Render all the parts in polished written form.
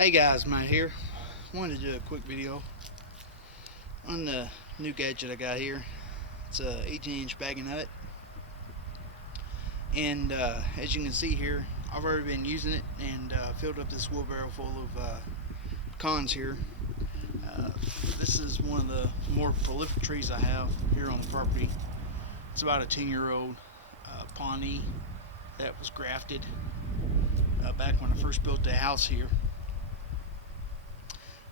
Hey guys, Matt here. Wanted to do a quick video on the new gadget I got here. It's a 18-inch bag of nut, and as you can see here, I've already been using it and filled up this wheelbarrow full of pecans here. Uh, this is one of the more prolific trees I have here on the property. It's about a 10-year-old Pawnee that was grafted back when I first built the house here,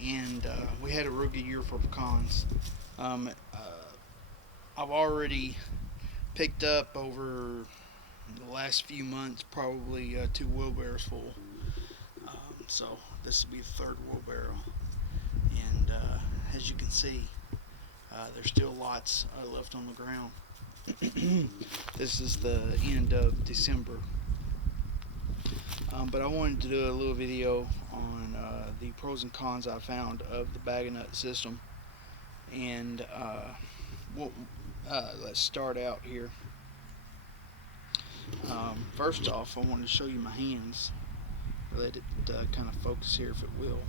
and we had a real good year for pecans. Um, uh, I've already picked up over the last few months probably two wheelbarrows full. So this will be the third wheelbarrow, and as you can see, there's still lots left on the ground. This is the end of December, but I wanted to do a little video on the pros and cons I found of the bag and nut system, and we'll, let's start out here. First off, I want to show you my hands. Let it kind of focus here if it will.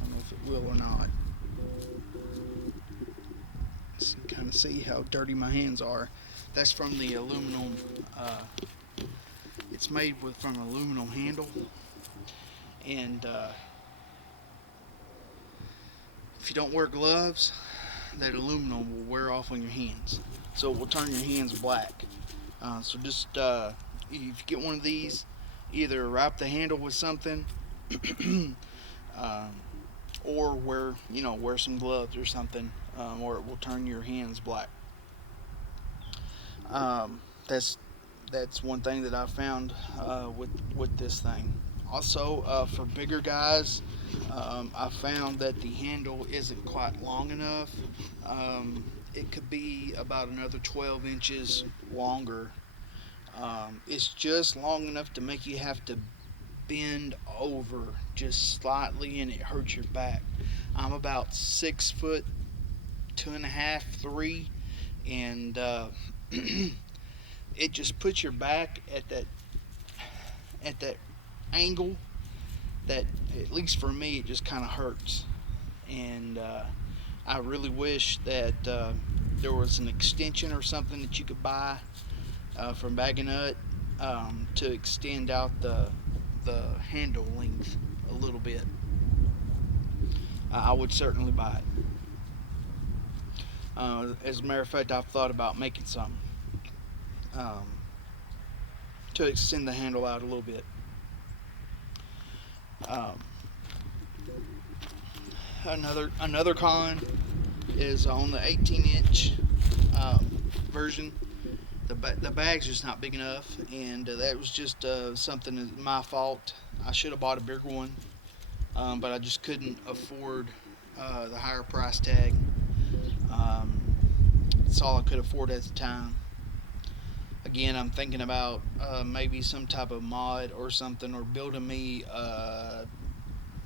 I don't know if it will or not. So you can kind of see how dirty my hands are. That's from the aluminum. It's made from an aluminum handle, and if you don't wear gloves, that aluminum will wear off on your hands, so it will turn your hands black. So just if you get one of these, either wrap the handle with something, um, or wear some gloves or something, or it will turn your hands black. Um, that's that's one thing that I found with this thing. Also, for bigger guys, I found that the handle isn't quite long enough. It could be about another 12 inches longer. It's just long enough to make you have to bend over just slightly, and it hurts your back. I'm about 6 foot 2.5, 3, and it just puts your back at that angle that, at least for me, it just kind of hurts. And I really wish that there was an extension or something that you could buy from Bag and Nut to extend out the handle length a little bit. I would certainly buy it. As a matter of fact, I've thought about making some um, to extend the handle out a little bit. Um, another con is on the 18-inch version. The bag's just not big enough, and that was just something that's my fault. I should have bought a bigger one, but I just couldn't afford the higher price tag. Um, that's all I could afford at the time. Again, I'm thinking about maybe some type of mod or something, or building me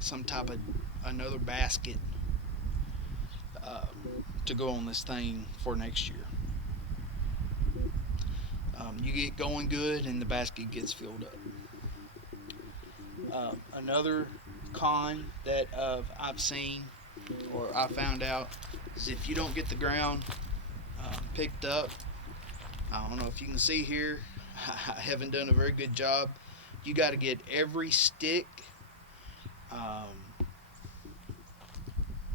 some type of another basket uh, to go on this thing for next year. You get going good, and the basket gets filled up. Another con that I've seen, or I found out, is if you don't get the ground picked up. I don't know if you can see here. I haven't done a very good job. You got to get every stick, um,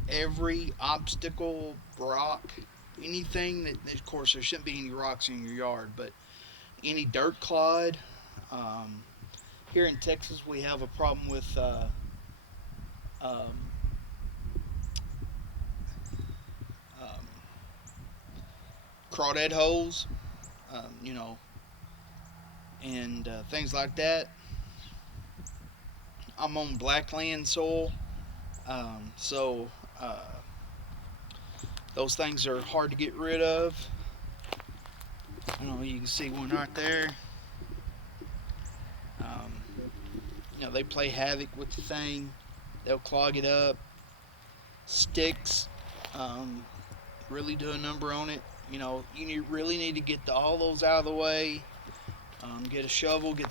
every obstacle, rock, anything that. Of course, there shouldn't be any rocks in your yard, but any dirt clod. Um, Here in Texas, we have a problem with um, um, crawdad holes, um, you know, and things like that. I'm on blackland soil, so those things are hard to get rid of. I don't know, you can see one right there. Um, they play havoc with the thing. They'll clog it up. Sticks um, really do a number on it. Really need to get all those out of the way. Get a shovel, get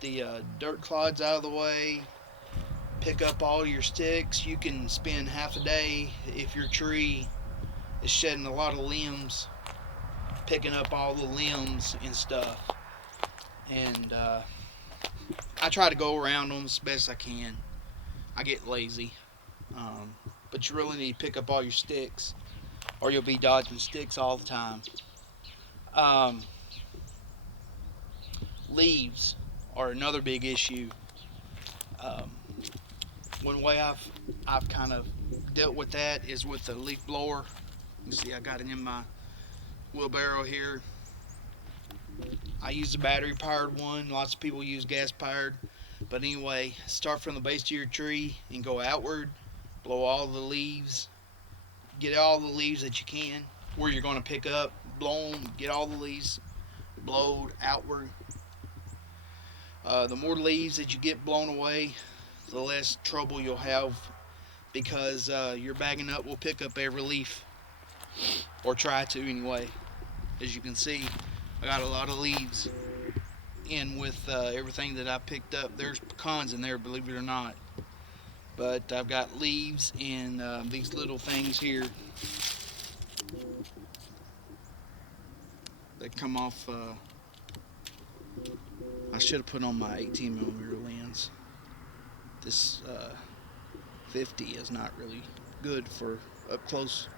the dirt clods out of the way. pick up all your sticks. You can spend half a day if your tree is shedding a lot of limbs, picking up all the limbs and stuff. And I try to go around them as best I can. I get lazy. But you really need to pick up all your sticks, or you'll be dodging sticks all the time. Um, Leaves are another big issue. Um, One way I've kind of dealt with that is with the leaf blower. You see, I got it in my wheelbarrow here. I use a battery powered one. Lots of people use gas powered. But anyway, start from the base of your tree and go outward. Blow all the leaves. Get all the leaves that you can where you're going to pick up. Blow them. Get all the leaves blowed outward. The more leaves that you get blown away, the less trouble you'll have, because your bagging up will pick up every leaf, or try to anyway. As you can see, I got a lot of leaves in with everything that I picked up. There's pecans in there, believe it or not, but I've got leaves and these little things here that come off. I should have put on my 18mm lens. This 50 is not really good for up close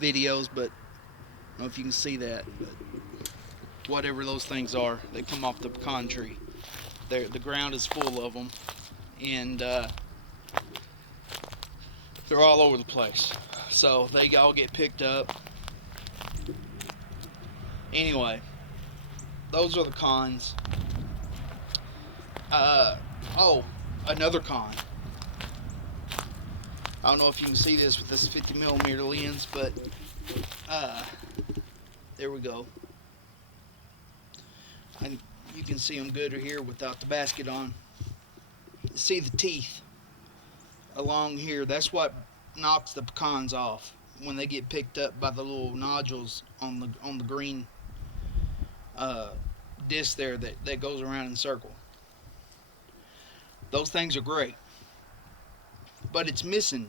videos, but I don't know if you can see that, but whatever those things are, they come off the pecan tree. The ground is full of them, and they're all over the place, so they all get picked up. Anyway, those are the cons. Oh, another con. I don't know if you can see this with this 50mm lens, but there we go. And you can see them good here without the basket on. See the teeth along here? That's what knocks the pecans off when they get picked up by the little nodules on the green disc there that goes around in a circle. Those things are great, but it's missing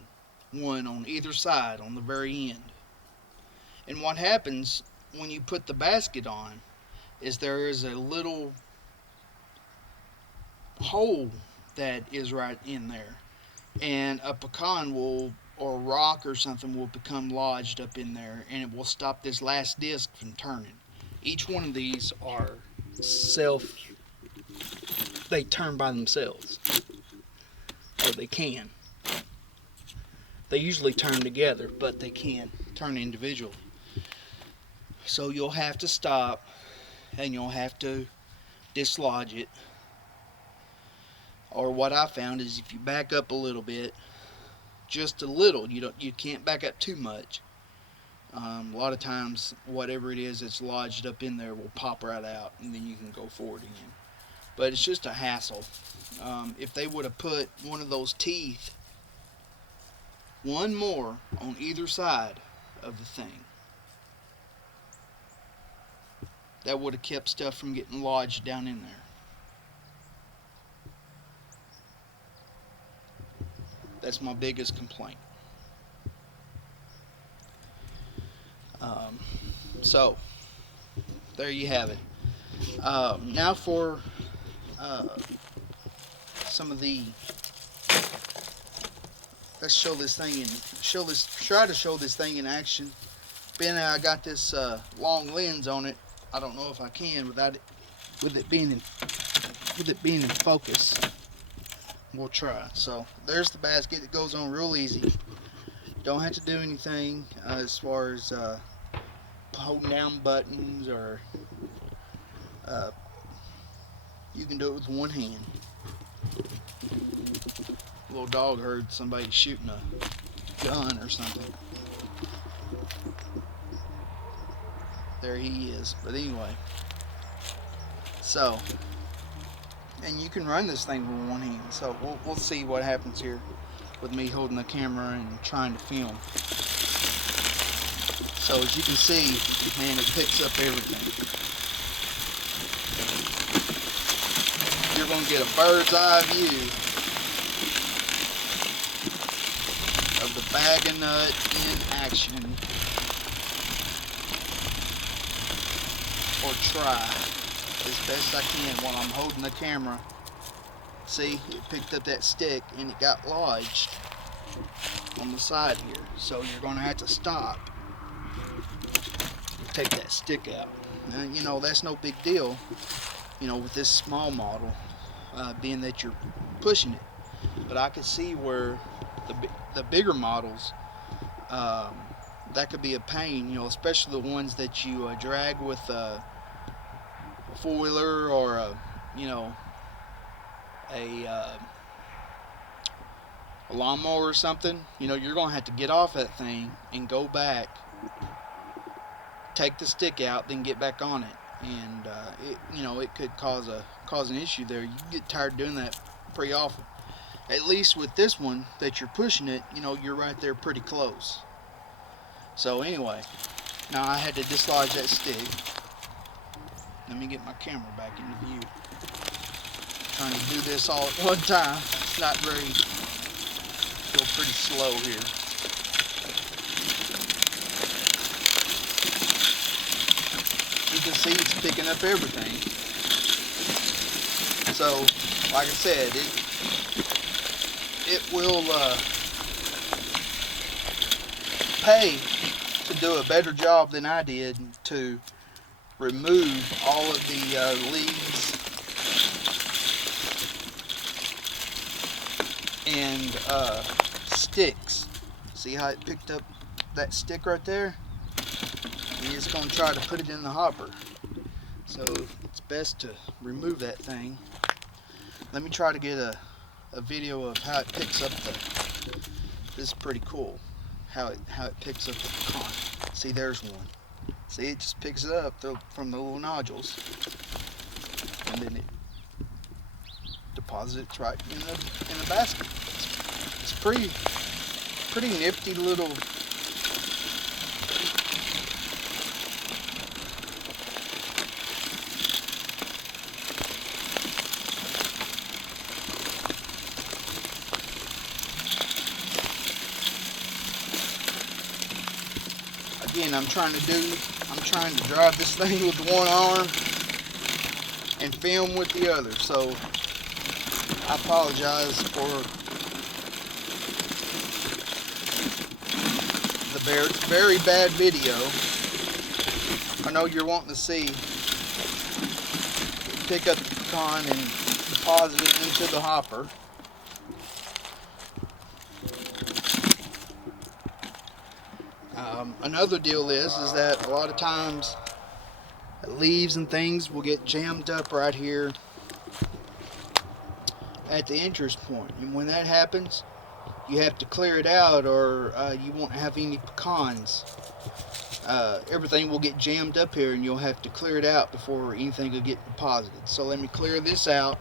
one on either side on the very end. And what happens when you put the basket on is there is a little hole that is right in there, and a pecan will, or a rock or something, will become lodged up in there, and it will stop this last disc from turning. Each one of these are they turn by themselves, or they can. They usually turn together, but they can turn individually. So you'll have to stop, and you'll have to dislodge it. Or what I found is if you back up a little bit, just a little, you can't back up too much. A lot of times, whatever it is that's lodged up in there will pop right out, and then you can go forward again. But it's just a hassle. If they would have put one of those teeth, one more on either side of the thing, that would have kept stuff from getting lodged down in there. That's my biggest complaint. So there you have it. Now for some of the, let's show this thing in, try to show this thing in action. Being that I got this long lens on it, I don't know if I can with it being in focus. We'll try. So there's the basket. It goes on real easy. Don't have to do anything as far as holding down buttons, or you can do it with one hand. Little dog heard somebody shooting a gun or something. There he is. But anyway, so, and you can run this thing with one hand. So we'll see what happens here with me holding the camera and trying to film. So as you can see, man, it picks up everything. You're going to get a bird's eye view dragon nut in action, or try as best I can while I'm holding the camera. See, it picked up that stick and it got lodged on the side here, so you're going to have to stop and take that stick out. Now, you know, that's no big deal, you know, with this small model, being that you're pushing it. But I could see where the bigger models, that could be a pain, you know, especially the ones that you drag with a four-wheeler or a, you know, a lawnmower or something. You know, you're going to have to get off that thing and go back, take the stick out, then get back on it. And it, you know, it could cause an issue there. You get tired of doing that pretty often. At least with this one that you're pushing it, you know, you're right there pretty close. So anyway, now I had to dislodge that stick. Let me get my camera back into view. Trying to do this all at one time. It's not very, go pretty slow here. You can see it's picking up everything. So, like I said, it will pay to do a better job than I did to remove all of the leaves and sticks. See how it picked up that stick right there? And it's going to try to put it in the hopper. So it's best to remove that thing. Let me try to get a video of how it picks up this is pretty cool. How it picks up the pecan. See, there's one. See, it just picks it up from the little nodules, and then it deposits right in the basket. It's pretty nifty little. Again, I'm trying to drive this thing with one arm and film with the other, so I apologize for the very bad video. I know you're wanting to see pick up the pecan and deposit it into the hopper. Another deal is that a lot of times leaves and things will get jammed up right here at the entrance point, and when that happens, you have to clear it out, or you won't have any pecans. Everything will get jammed up here, and you'll have to clear it out before anything will get deposited. So let me clear this out.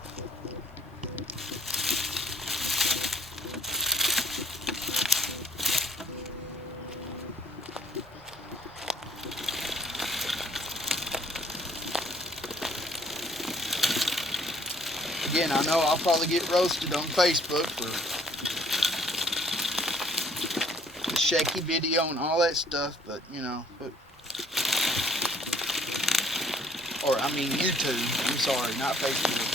Again, I know I'll probably get roasted on Facebook for the shaky video and all that stuff, but you know, or I mean YouTube, I'm sorry, not Facebook.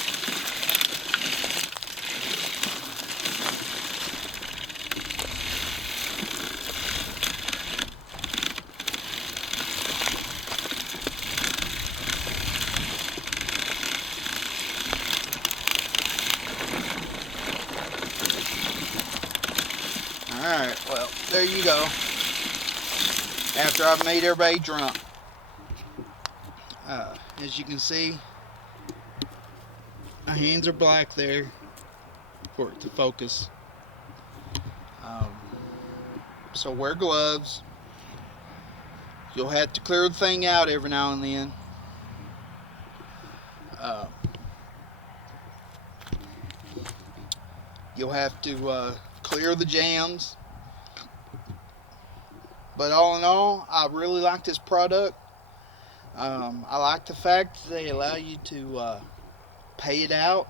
Alright, well, there you go. After I've made everybody drunk. As you can see, my hands are black there for it to focus. So wear gloves. You'll have to clear the thing out every now and then. You'll have to clear the jams. But all in all, I really like this product. I like the fact that they allow you to pay it out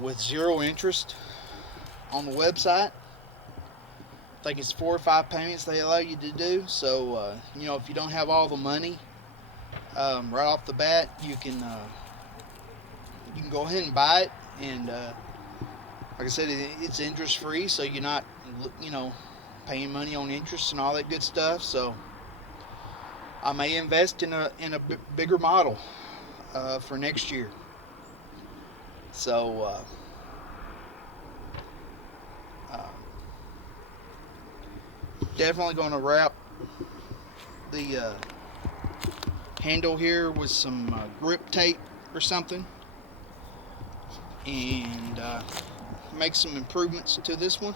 with 0 interest on the website. I think it's 4 or 5 payments they allow you to do. So you know, if you don't have all the money right off the bat, you can go ahead and buy it, and like I said, it's interest free, so you're not, you know, paying money on interest and all that good stuff. So I may invest in a bigger model for next year. So uh, definitely going to wrap the handle here with some grip tape or something, and make some improvements to this one.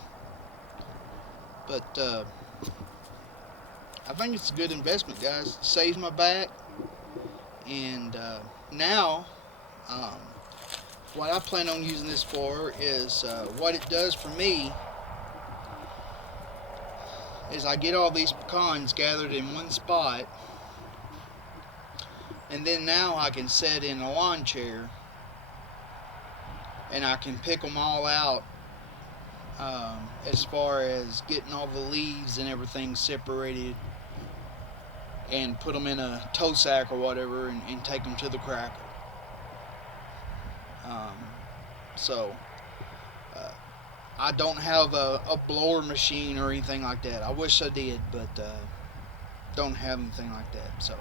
But I think it's a good investment, guys. It saves my back, and now um, what I plan on using this for is what it does for me is I get all these pecans gathered in one spot, and then now I can sit in a lawn chair and I can pick them all out, as far as getting all the leaves and everything separated, and put them in a tow sack or whatever, and take them to the cracker. Um, so I don't have a blower machine or anything like that. I wish I did, but don't have anything like that. So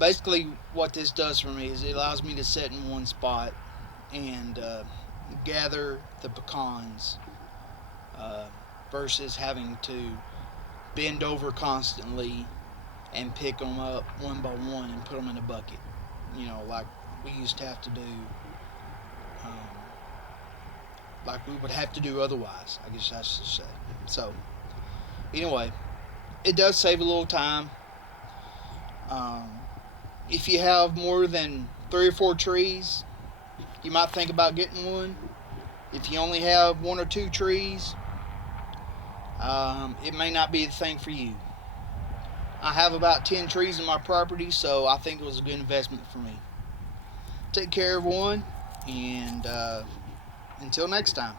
basically what this does for me is it allows me to sit in one spot and gather the pecans, versus having to bend over constantly and pick them up one by one and put them in a bucket, you know, like we used to have to do, um, like we would have to do otherwise, I guess I should say. So anyway, it does save a little time. um, if you have more than 3 or 4 trees, you might think about getting one. If you only have 1 or 2 trees, it may not be the thing for you. I have about 10 trees in my property, so I think it was a good investment for me. Take care, everyone, and until next time.